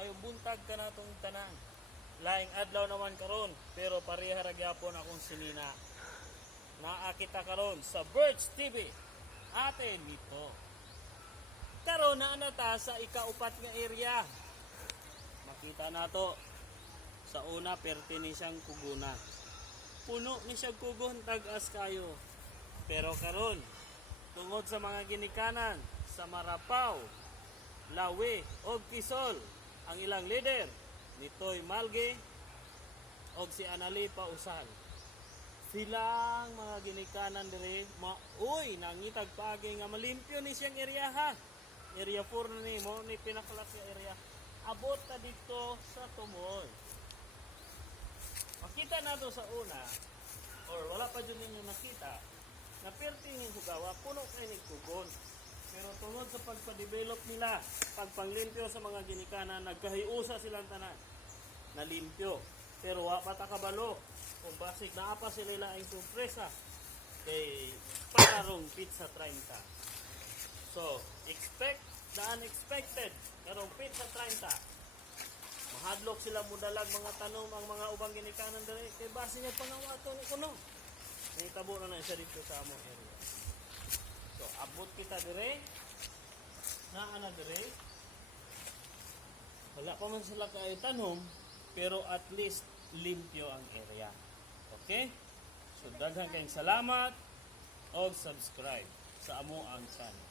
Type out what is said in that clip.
Mayo buntag ka na itong tanan. Laing adlaw naman karon, pero pareha ra gyapon akong sinina. Naakita karon sa Birds TV. Atin nito. Karon na ta sa ikaupat nga area. Makita nato sa una perti ni siyang kuguna. Puno ni siyang kugon tag-as kayo. Pero karon tungod sa mga ginikanan sa Marapaw, Lawi o Quezon, ang ilang leader nitoy Malgi o si Anali Pausal. Silang mga ginikanan dire, uy, nangitag pagi nga malimpyo ni siyang area ha. Area 4 na ni mo, ni pinakalas nga area. Abot ta dito sa Tumoy. Makita na to sa una, or wala pa dyan ninyo nakita, na perting yung hugawa, puno kayo ng kugon. Pero tungod sa pagpa-develop nila, pagpanglimpyo sa mga ginikanan, nagkahiusa silang tanan na limpyo. Pero wapat kabalo, kung basig na apa sila ang surpresa kay pararong pizza 30. So, expect the unexpected, karong pizza 30. Mahadlok sila mudalag mga tanom ang mga ubang ginikanan dere kay base niya pangawato ni kuno. Nahitabo na siya dito sa among area. So, abot kita dire. Naa na dire. Wala pa man sila kay tanom, pero at least limpyo ang area. Okay? So, daghang kayong salamat o subscribe sa amo ang channel.